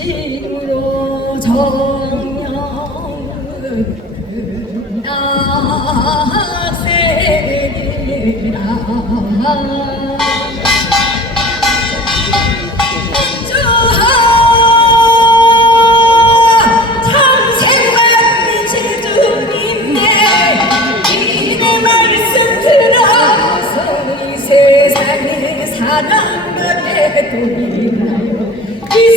진심으로 들어서 이 세상에 사랑하게 돌리나요 이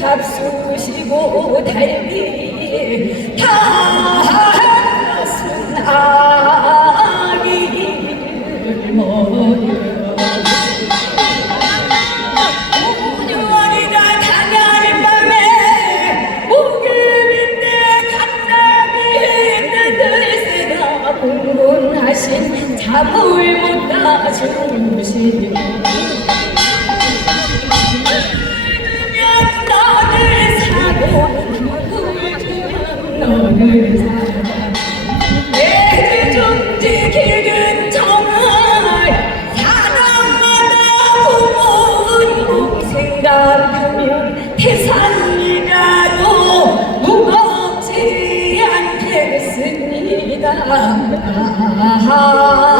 잡수시고 달리 다한 것은 아기를 먹여 잠을 못 따주시니 주면 너를 사고 너를 사다 내 존재 길은 정말 사람마다 부모님 생각하면 태산이라도 무겁지 않겠습니다. 오늘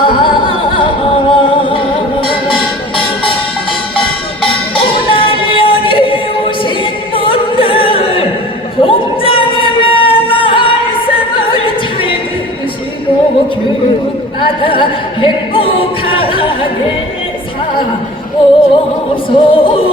들으시고 교육받아 행복하게 사옵소서